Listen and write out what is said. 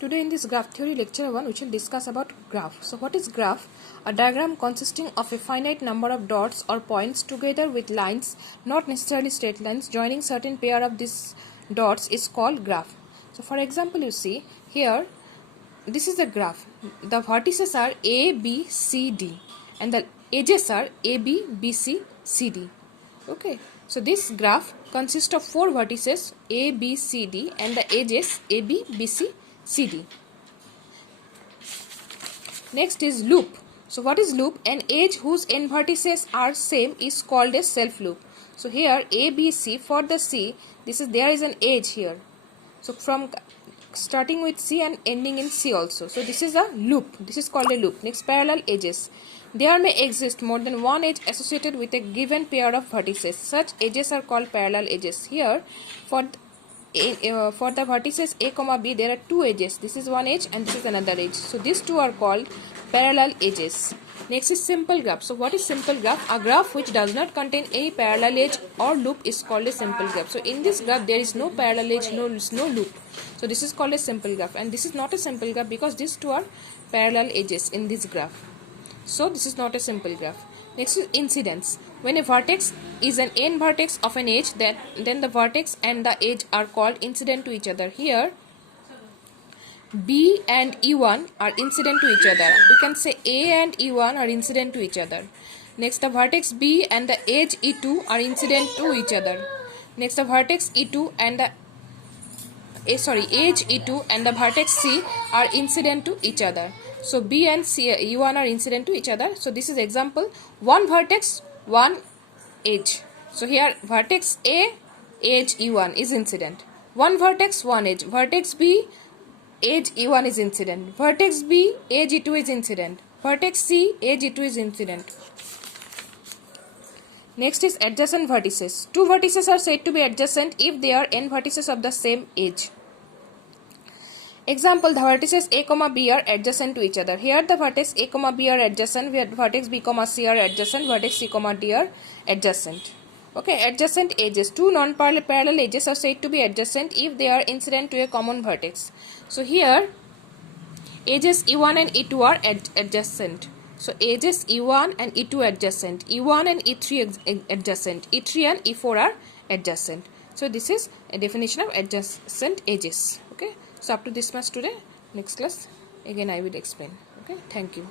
Today in this graph theory lecture 1 we shall discuss about graph. So what is graph? A diagram consisting of a finite number of dots or points together with lines, not necessarily straight lines, joining certain pair of these dots is called graph. So for example, you see here, this is the graph. The vertices are A, B, C, D and the edges are A, B, B, C, C, D. Okay, so this graph consists of 4 vertices A, B, C, D and the edges A, B, B, C, C, D. Next is loop. So what is loop? An edge whose n vertices are same is called a self loop. So here A, B, C, for the C, there is an edge here. So from starting with C and ending in C also. So this is a loop. This is called a loop. Next, parallel edges. There may exist more than one edge associated with a given pair of vertices. Such edges are called parallel edges. Here, for the vertices A, B, there are 2 edges. This is one edge and this is another edge. So these two are called parallel edges. Next is simple graph. So what is simple graph? A graph which does not contain any parallel edge or loop is called a simple graph. So in this graph there is no parallel edge, no loop. So this is called a simple graph, and this is not a simple graph because these two are parallel edges in this graph. So this is not a simple graph. Next is incidence. When a vertex is an n vertex of an edge, then the vertex and the edge are called incident to each other. Here B and E1 are incident to each other. We can say A and E1 are incident to each other. Next, the vertex B and the edge E2 are incident to each other. Next, the vertex E2 and the edge E2 and the vertex C are incident to each other. So B and E1 are incident to each other. So this is example, one vertex, one edge. So here vertex A, edge E1 is incident. One vertex, one edge. Vertex B, edge E1 is incident. Vertex B, edge E2 is incident. Vertex C, edge E2 is incident. Next is adjacent vertices. 2 vertices are said to be adjacent if they are n vertices of the same edge. Example, the vertices A, B are adjacent to each other. Here the vertex A, B are adjacent, where vertex B, C are adjacent, vertex C, D are adjacent. Okay, adjacent edges. 2 non-parallel edges are said to be adjacent if they are incident to a common vertex. So here edges E1 and E2 are adjacent. So edges E1 and E2 adjacent, E1 and E3 adjacent, E3 and E4 are adjacent. So this is a definition of adjacent edges. Okay, so up to this much today. Next class again I will explain. Okay, thank you.